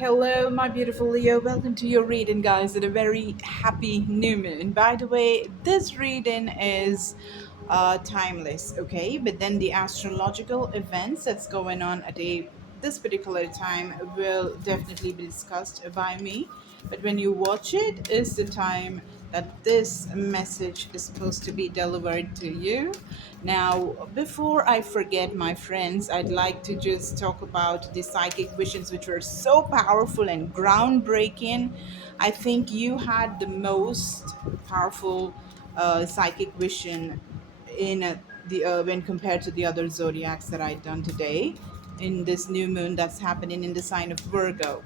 Hello, my beautiful Leo. Welcome to your reading, guys, and a very happy new moon. By the way, this reading is timeless, okay? But then the astrological events that's going on at this particular time will definitely be discussed by me. But when you watch it, is the time that this message is supposed to be delivered to you. Now, before I forget, my friends, I'd like to just talk about the psychic visions, which were so powerful and groundbreaking. I think you had the most powerful psychic vision in the when compared to the other zodiacs that I've done today in this new moon that's happening in the sign of Virgo.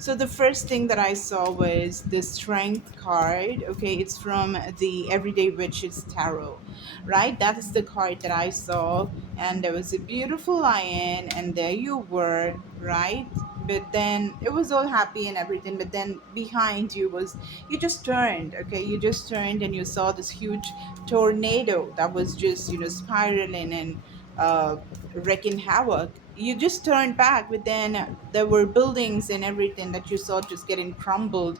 So the first thing that I saw was the Strength card. Okay, it's from the Everyday Witches Tarot, right? That is the card that I saw, and there was a beautiful lion, and there you were, right? But then it was all happy and everything. But then behind you was you just turned, okay? You just turned and you saw this huge tornado that was just spiraling and wreaking havoc. You just turned back, but then there were buildings and everything that you saw just getting crumbled.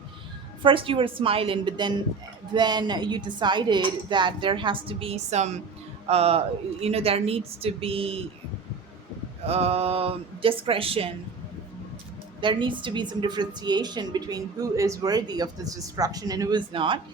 First you were smiling, but then you decided that there has to be some there needs to be discretion. There needs to be some differentiation between who is worthy of this destruction and who is not.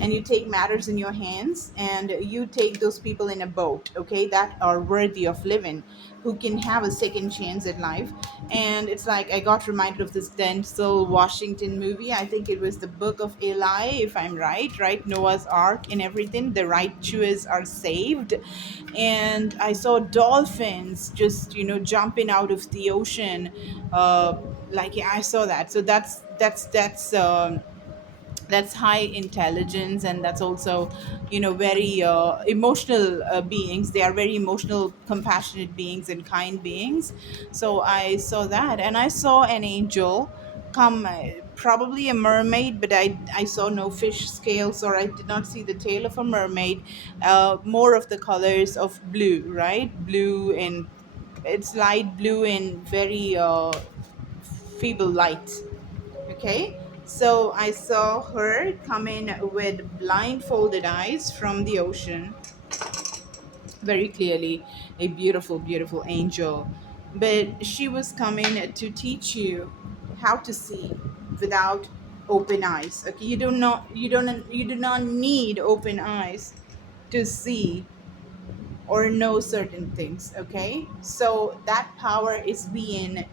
And you take matters in your hands, and you take those people in a boat, okay, that are worthy of living, who can have a second chance at life. And it's like I got reminded of this Denzel Washington movie. I think it was the Book of Eli, if I'm right, Noah's Ark and everything. The righteous are saved, and I saw dolphins just jumping out of the ocean. Like, yeah, I saw that. So that's high intelligence, and that's also very emotional beings. They are very emotional, compassionate beings and kind beings. So I saw that, and I saw an angel come, probably a mermaid, but I saw no fish scales, or I did not see the tail of a mermaid. More of the colors of blue, right? Blue, and it's light blue and very feeble light. Okay, so I saw her coming with blindfolded eyes from the ocean, very clearly a beautiful, beautiful angel. But she was coming to teach you how to see without open eyes. Okay, you do not need open eyes to see or know certain things. Okay, so that power is being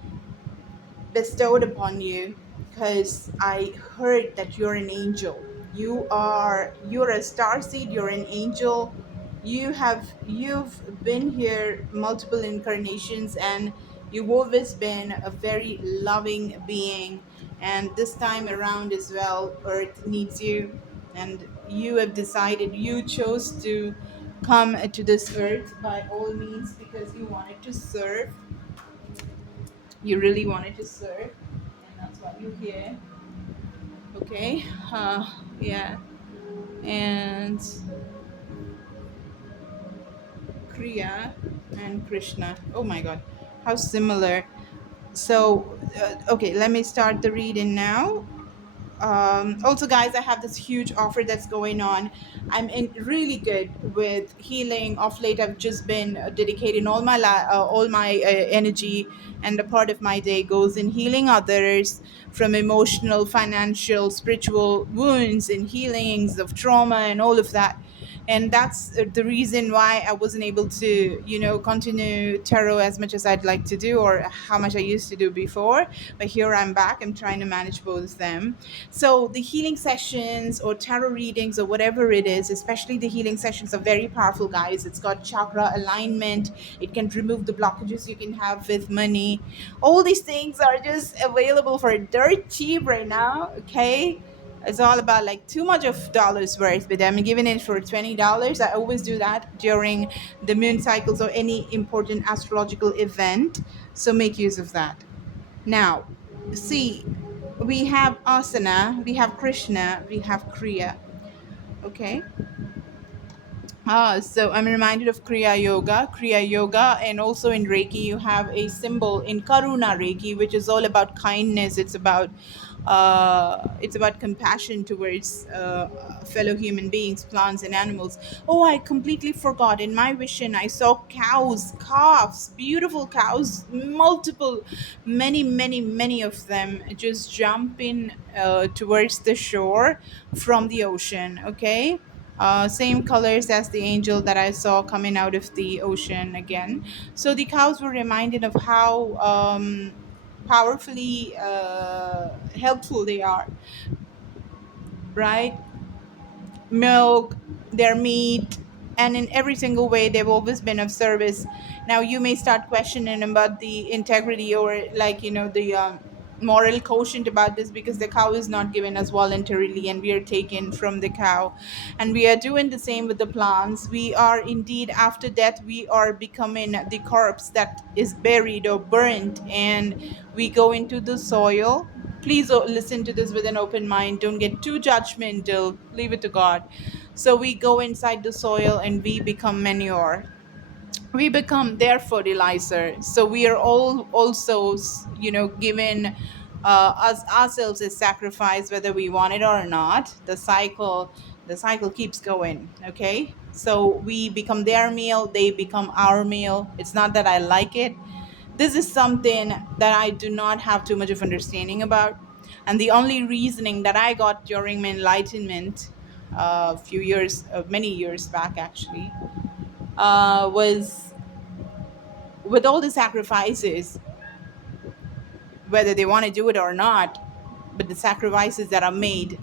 bestowed upon you because I heard that you're an angel. You're a star seed, you're an angel. You've been here multiple incarnations, and you've always been a very loving being. And this time around as well, Earth needs you, and you have decided, you chose to come to this earth by all means because you wanted to serve. You really wanted to serve, and that's why you're here. Okay, yeah. And Kriya and Krishna, oh my god, how similar. So okay, let me start the reading now. Also, guys, I have this huge offer that's going on. I'm in really good with healing. Of late, I've just been dedicating all my energy, and a part of my day goes in healing others from emotional, financial, spiritual wounds and healings of trauma and all of that. And that's the reason why I wasn't able to continue tarot as much as I'd like to do, or how much I used to do before. But here I'm back. I'm trying to manage both of them. So the healing sessions or tarot readings or whatever it is, especially the healing sessions, are very powerful, guys. It's got chakra alignment. It can remove the blockages you can have with money. All these things are just available for dirt cheap right now. Okay, it's all about like too much of dollars worth, but I'm giving it for $20. I always do that during the moon cycles or any important astrological event. So make use of that. Now, see, we have Asana, we have Krishna, we have Kriya. Okay, So I'm reminded of Kriya Yoga. Kriya Yoga, and also in Reiki, you have a symbol in Karuna Reiki, which is all about kindness. It's about compassion towards fellow human beings, plants, and animals. Oh, I completely forgot. In my vision, I saw cows, calves, beautiful cows, multiple, many of them just jumping towards the shore from the ocean. Okay, same colors as the angel that I saw coming out of the ocean again. So the cows were reminded of how powerfully helpful they are, right? Milk, their meat, and in every single way, they've always been of service. Now, you may start questioning about the integrity or, like, the moral quotient about this, because the cow is not given us voluntarily and we are taken from the cow. And we are doing the same with the plants. We are indeed, after death, we are becoming the corpse that is buried or burnt, and we go into the soil. Please listen to this with an open mind. Don't get too judgmental. Leave it to God. So we go inside the soil and we become manure. We become their fertilizer. So we are all also, given us ourselves as sacrifice, whether we want it or not. The cycle keeps going. Okay. So we become their meal. They become our meal. It's not that I like it. This is something that I do not have too much of understanding about. And the only reasoning that I got during my enlightenment, many years back actually, was with all the sacrifices, whether they want to do it or not, but the sacrifices that are made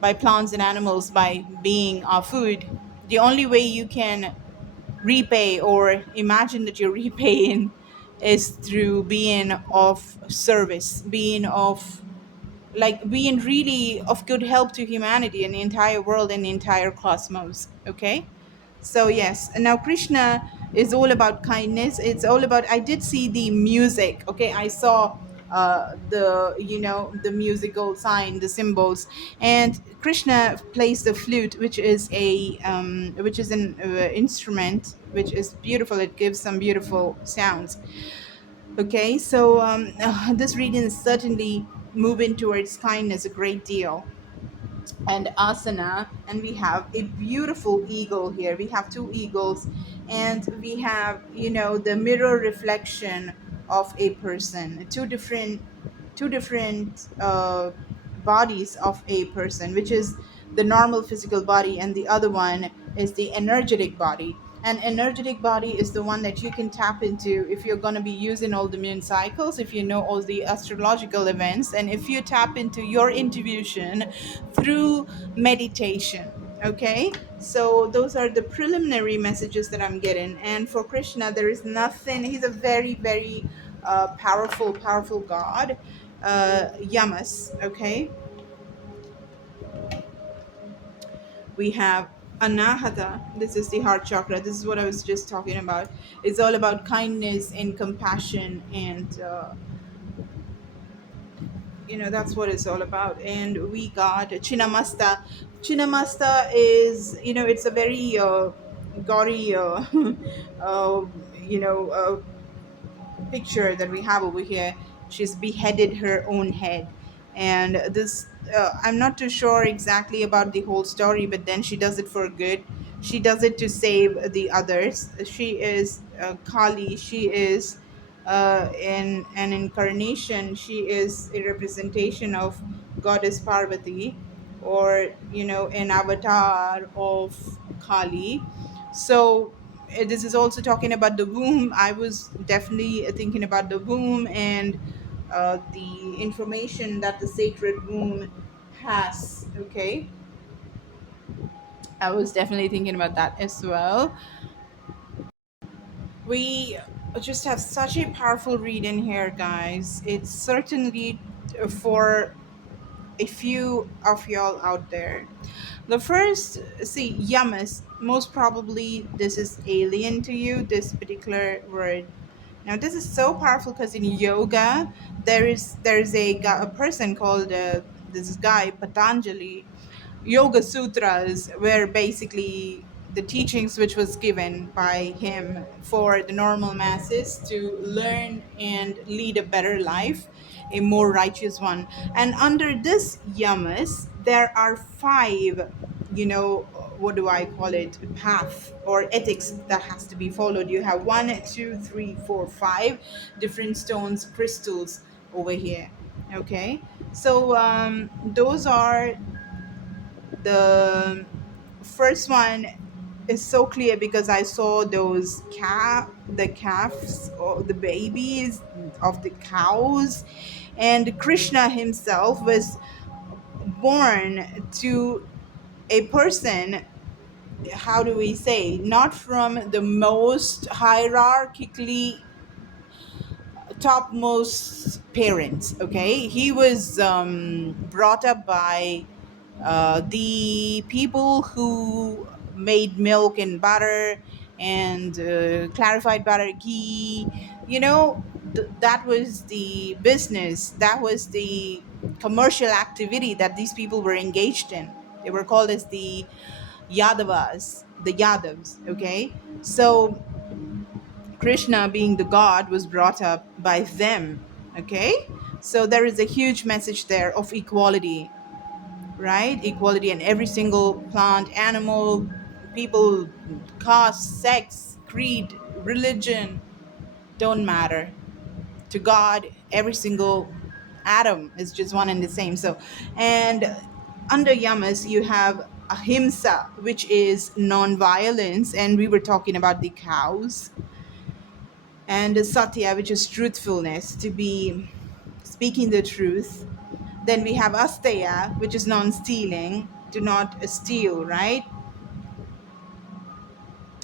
by plants and animals by being our food, the only way you can repay or imagine that you're repaying is through being of service, being really of good help to humanity and the entire world and the entire cosmos. Okay. So yes, and now Krishna is all about kindness. It's all about, I did see the music. Okay, I saw the musical sign, the symbols. And Krishna plays the flute, which is an instrument which is beautiful. It gives some beautiful sounds. Okay, so this reading is certainly moving towards kindness a great deal. And asana, and we have a beautiful eagle here. We have two eagles, and we have, the mirror reflection of a person, two different bodies of a person, which is the normal physical body, and the other one is the energetic body. An energetic body is the one that you can tap into if you're going to be using all the moon cycles, if you know all the astrological events, and if you tap into your intuition through meditation. Okay, so those are the preliminary messages that I'm getting. And for Krishna, there is nothing, he's a very, very powerful god. Yamas. Okay, we have Anahata. This is the heart chakra. This is what I was just talking about. It's all about kindness and compassion, and that's what it's all about. And we got Chinnamasta. Chinnamasta is, it's a very gory uh, you know uh, picture that we have over here. She's beheaded her own head. And this, I'm not too sure exactly about the whole story, but then she does it for good. She does it to save the others. She is Kali. She is in an incarnation. She is a representation of goddess Parvati, or an avatar of Kali. So this is also talking about the womb. I was definitely thinking about the womb, and the information that the sacred womb has. Okay, I was definitely thinking about that as well. We just have such a powerful read in here, guys. It's certainly for a few of y'all out there. The first, see, yamas, most probably this is alien to you, this particular word. Now, this is so powerful because in yoga, there's a person called this guy Patanjali. Yoga Sutras, where basically the teachings which was given by him for the normal masses to learn and lead a better life, a more righteous one. And under this yamas, there are five, what do I call it, path or ethics that has to be followed. You have one, two, three, four, five different stones, crystals over here. Okay, so those are the first one is so clear because I saw those the calves or the babies of the cows, and Krishna himself was born to a person, how do we say, not from the most hierarchically topmost parents. Okay, he was brought up by the people who made milk and butter and clarified butter, ghee. That was the business, that was the commercial activity that these people were engaged in. They were called as the Yadavs. Okay, so Krishna, being the god, was brought up by them. Okay, so there is a huge message there of equality, right? Equality in every single plant, animal, people, caste, sex, creed, religion, don't matter. To God, every single atom is just one and the same. So, and under yamas, you have ahimsa, which is non-violence, and we were talking about the cows, and satya, which is truthfulness, to be speaking the truth. Then we have asteya, which is non-stealing, do not steal, right?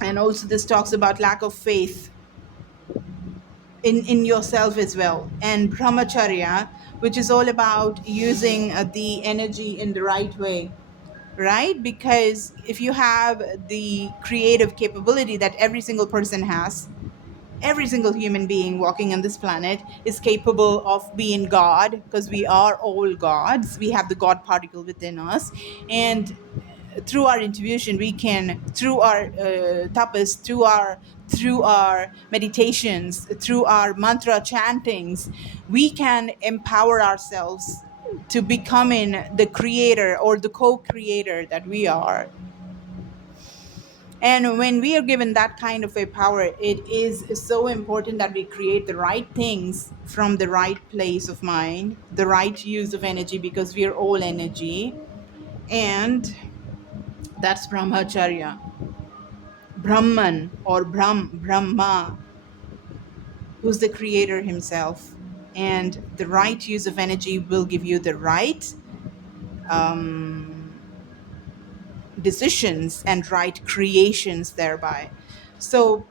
And also this talks about lack of faith in yourself as well. And brahmacharya, which is all about using the energy in the right way, right? Because if you have the creative capability that every single person has, every single human being walking on this planet is capable of being God, because we are all gods. We have the God particle within us. And through our intuition, we can, through our tapas, through our meditations, through our mantra chantings, we can empower ourselves to becoming the creator or the co-creator that we are. And when we are given that kind of a power, it is so important that we create the right things from the right place of mind, the right use of energy, because we are all energy. And that's Brahmacharya. Brahman or Brahma, who's the creator himself. And the right use of energy will give you the right decisions and right creations thereby. So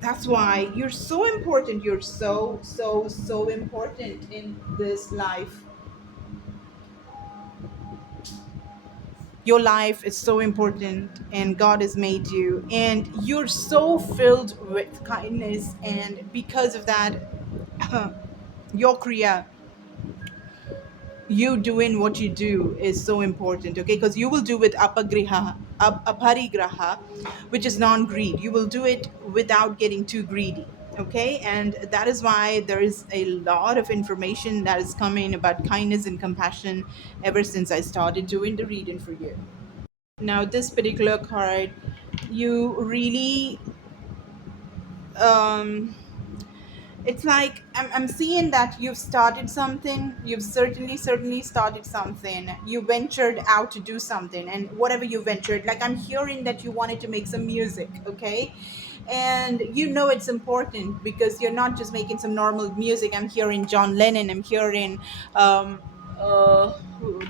that's why you're so important. You're so, so, so important in this life. Your life is so important, and God has made you, and you're so filled with kindness. And because of that, your Kriya, you doing what you do is so important. Okay, because you will do with aparigraha, which is non-greed. You will do it without getting too greedy. Okay, and that is why there is a lot of information that is coming about kindness and compassion ever since I started doing the reading for you. Now this particular card, you really it's like I'm seeing that you've started something. You've certainly started something. You ventured out to do something, and whatever you ventured, like I'm hearing that you wanted to make some music. Okay, and it's important because you're not just making some normal music. I'm hearing John Lennon, I'm hearing uh,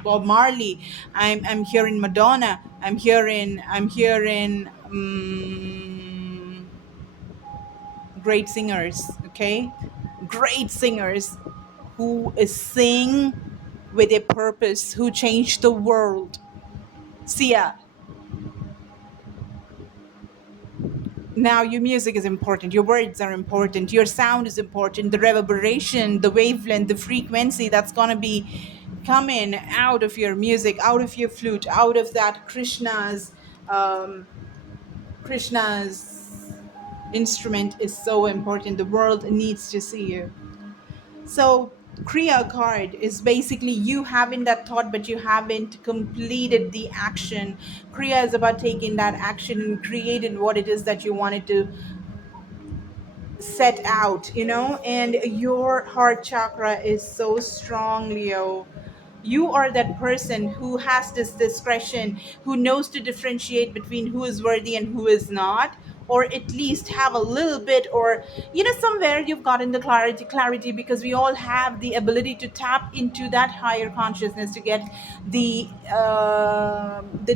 Bob Marley, I'm hearing Madonna, I'm hearing great singers. Okay, great singers who sing with a purpose, who change the world. Sia, now your music is important, your words are important, your sound is important, the reverberation, the wavelength, the frequency that's going to be coming out of your music, out of your flute, out of that Krishna's Krishna's instrument is so important. The world needs to see you. So, Kriya card is basically you having that thought, but you haven't completed the action. Kriya is about taking that action and creating what it is that you wanted to set out, and your heart chakra is so strong, Leo. You are that person who has this discretion, who knows to differentiate between who is worthy and who is not, or at least have a little bit, or somewhere you've gotten the clarity, because we all have the ability to tap into that higher consciousness to get the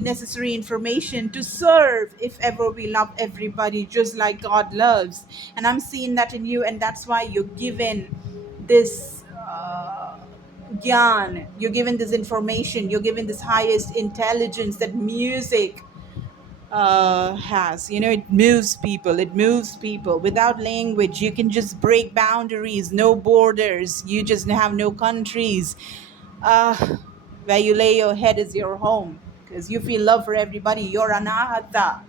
necessary information to serve, if ever we love everybody just like God loves. And I'm seeing that in you, and that's why you're given this gyan, you're given this information, you're given this highest intelligence that music has. It moves people, without language. You can just break boundaries, no borders, you just have no countries. uh, where you lay your head is your home, because you feel love for everybody. Your anahata,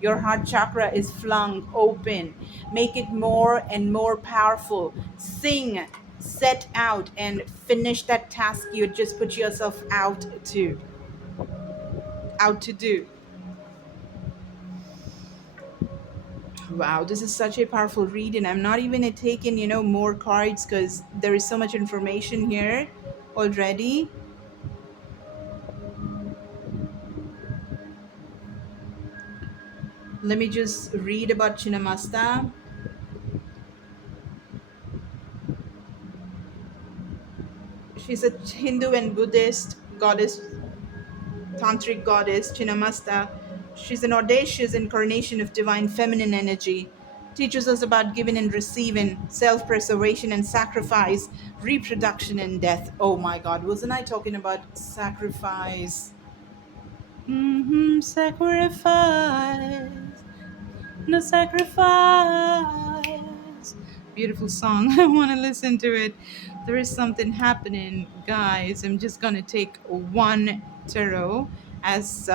your heart chakra is flung open. Make it more and more powerful. Sing, set out, and finish that task you just put yourself out to do. Wow, this is such a powerful read, and I'm not even taking more cards, because there is so much information here already. Let me just read about Chinnamasta. She's a Hindu and Buddhist goddess, tantric goddess, Chinnamasta. She's an audacious incarnation of divine feminine energy. Teaches us about giving and receiving, self preservation and sacrifice, reproduction and death. Oh my God, wasn't I talking about sacrifice? Sacrifice. No sacrifice. Beautiful song. I want to listen to it. There is something happening, guys. I'm just gonna take one tarot as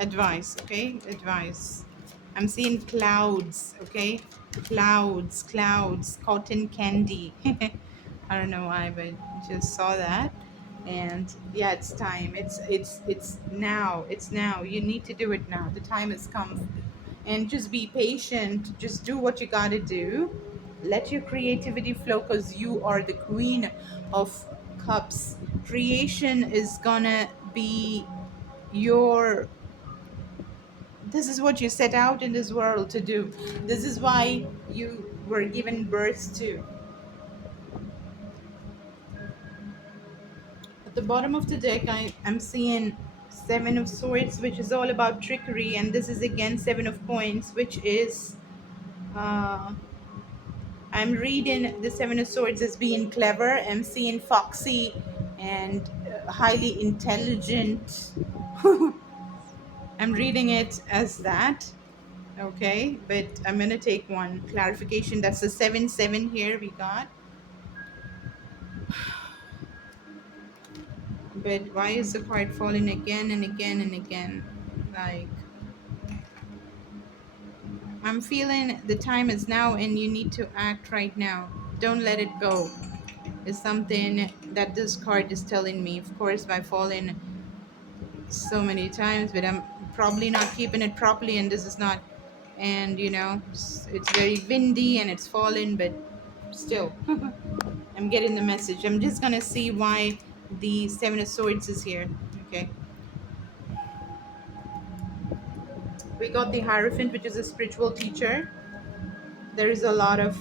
advice. Okay, advice. I'm seeing clouds. Okay, clouds, cotton candy. I don't know why, but just saw that. And yeah, it's time. It's now. It's now. You need to do it now. The time has come. And just be patient. Just do what you gotta do. Let your creativity flow, because you are the queen of cups. Creation is gonna be your, this is what you set out in this world to do. This is why you were given birth to. At the bottom of the deck, I'm seeing Seven of Swords, which is all about trickery, and this is again Seven of Coins, which is uh, I'm reading the Seven of Swords as being clever. I'm seeing foxy and highly intelligent. I'm reading it as that. Okay, but I'm gonna take one clarification. That's the 7-7 here we got. But why is the card falling again and again and again? Like, I'm feeling the time is now and you need to act right now. Don't let it go. Is something that this card is telling me. Of course, by falling so many times, but I'm probably not keeping it properly, and this is not. And it's very windy and it's falling, but still. I'm getting the message. I'm just gonna see why the Seven of Swords is here. Okay. We got the Hierophant, which is a spiritual teacher. There is a lot of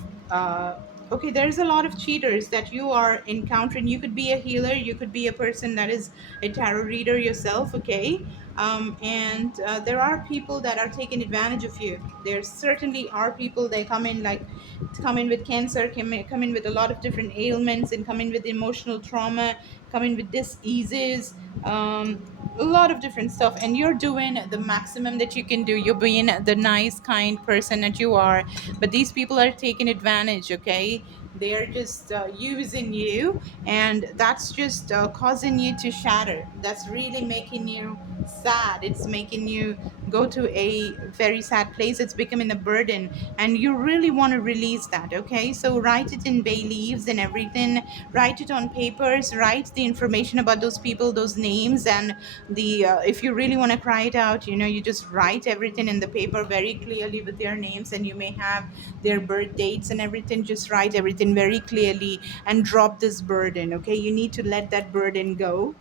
okay, there's a lot of cheaters that you are encountering. You could be a healer, you could be a person that is a tarot reader yourself. Okay. And there are people that are taking advantage of you. There certainly are people, they come in with cancer, come in with a lot of different ailments, and come in with emotional trauma, come in with diseases, a lot of different stuff, and you're doing the maximum that you can do. You're being the nice, kind person that you are, but these people are taking advantage. Okay. They're just using you, and that's just causing you to shatter. That's really making you sad. It's making you go to a very sad place. It's becoming a burden, and you really want to release that. Okay, so write it in bay leaves and everything. Write it on papers. Write the information about those people, those names, and the if you really want to cry it out, you just write everything in the paper very clearly with their names, and you may have their birth dates and everything. Just write everything very clearly and drop this burden. Okay, you need to let that burden go.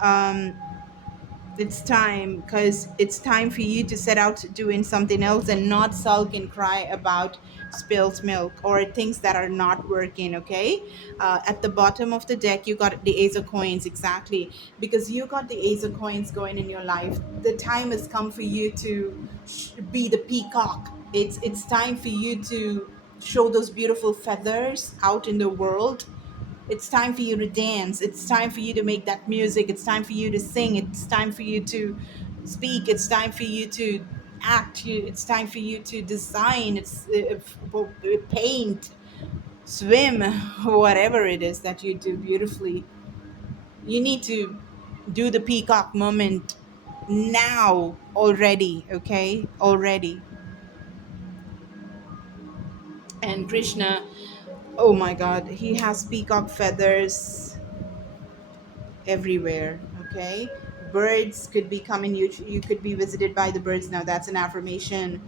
um it's time, because it's time for you to set out doing something else and not sulk and cry about spilled milk or things that are not working. Okay, at the bottom of the deck you got the ace of coins, exactly, because you got the ace of coins going in your life. The time has come for you to be the peacock. It's time for you to show those beautiful feathers out in the world. It's time for you to dance. It's time for you to make that music. It's time for you to sing. It's time for you to speak. It's time for you to act. It's time for you to design. It's paint, swim, whatever it is that you do beautifully. You need to do the peacock moment now, already. Okay, already. And Krishna, oh my God, he has peacock feathers everywhere. Okay, birds could be coming, you could be visited by the birds. Now that's an affirmation.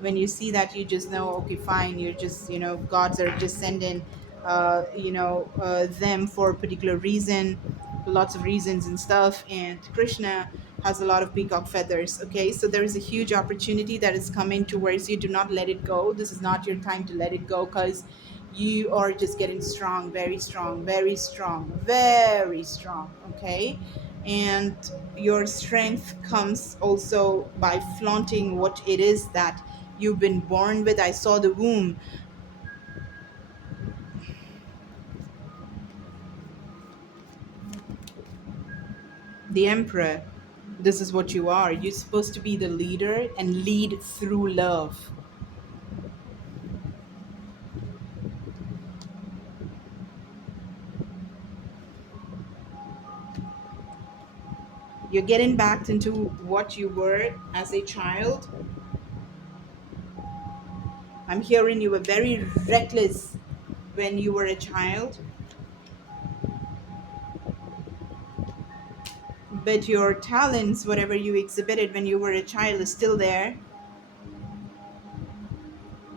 When you see that, you just know, okay, fine, you're just, gods are just sending them for a particular reason, lots of reasons and stuff. And Krishna has a lot of peacock feathers. Okay, so there is a huge opportunity that is coming towards you. Do not let it go. This is not your time to let it go, because you are just getting strong, very strong, very strong, very strong. Okay, and your strength comes also by flaunting what it is that you've been born with. I saw the womb, the emperor. This is what you are. You're supposed to be the leader and lead through love. You're getting back into what you were as a child. I'm hearing you were very reckless when you were a child, but your talents, whatever you exhibited when you were a child, is still there.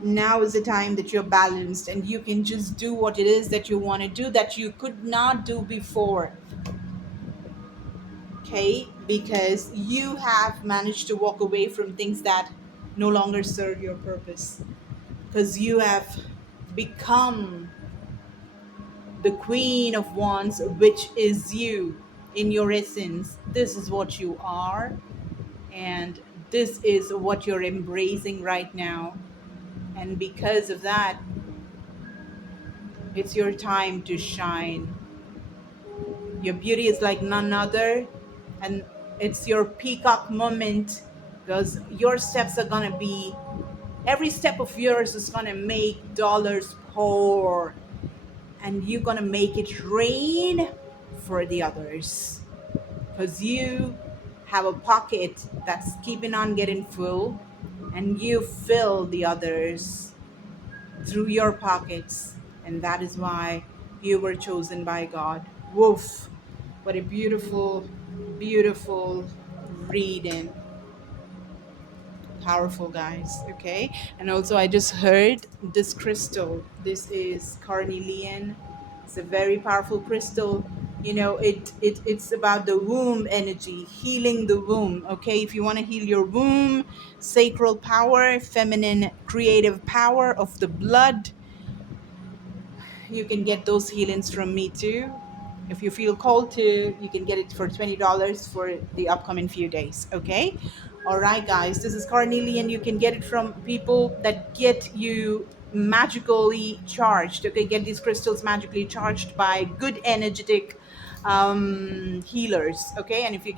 Now is the time that you're balanced and you can just do what it is that you want to do that you could not do before. Okay, because you have managed to walk away from things that no longer serve your purpose, because you have become the queen of wands, which is you in your essence. This is what you are, and this is what you're embracing right now. And because of that, it's your time to shine. Your beauty is like none other, and it's your peacock moment, because your steps are gonna be, every step of yours is gonna make dollars pour, and you're gonna make it rain for the others, because you have a pocket that's keeping on getting full, and you fill the others through your pockets. And that is why you were chosen by God. Woof. What a beautiful, beautiful reading. Powerful, guys. Okay. And also, I just heard this crystal. This is carnelian. It's a very powerful crystal. It's about the womb energy, healing the womb. Okay, if you want to heal your womb, sacral power, feminine creative power of the blood, you can get those healings from me too. If you feel called to, you can get it for $20 for the upcoming few days. Okay, all right, guys, this is carnelian. You can get it from people that get you magically charged. Okay, get these crystals magically charged by good energetic healers. Okay, and if you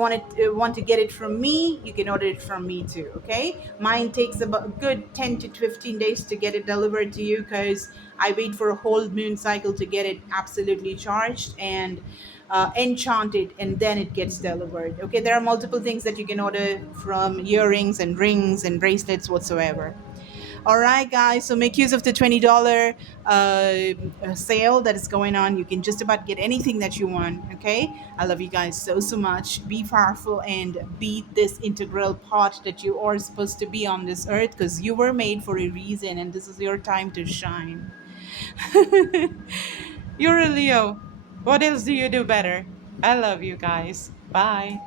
want to get it from me, you can order it from me too. Okay, mine takes about a good 10 to 15 days to get it delivered to you, because I wait for a whole moon cycle to get it absolutely charged and enchanted, and then it gets delivered. Okay, there are multiple things that you can order, from earrings and rings and bracelets whatsoever. All right, guys. So make use of the $20 sale that is going on. You can just about get anything that you want. Okay. I love you guys so, so much. Be powerful and be this integral part that you are supposed to be on this earth, because you were made for a reason and this is your time to shine. You're a Leo. What else do you do better? I love you guys. Bye.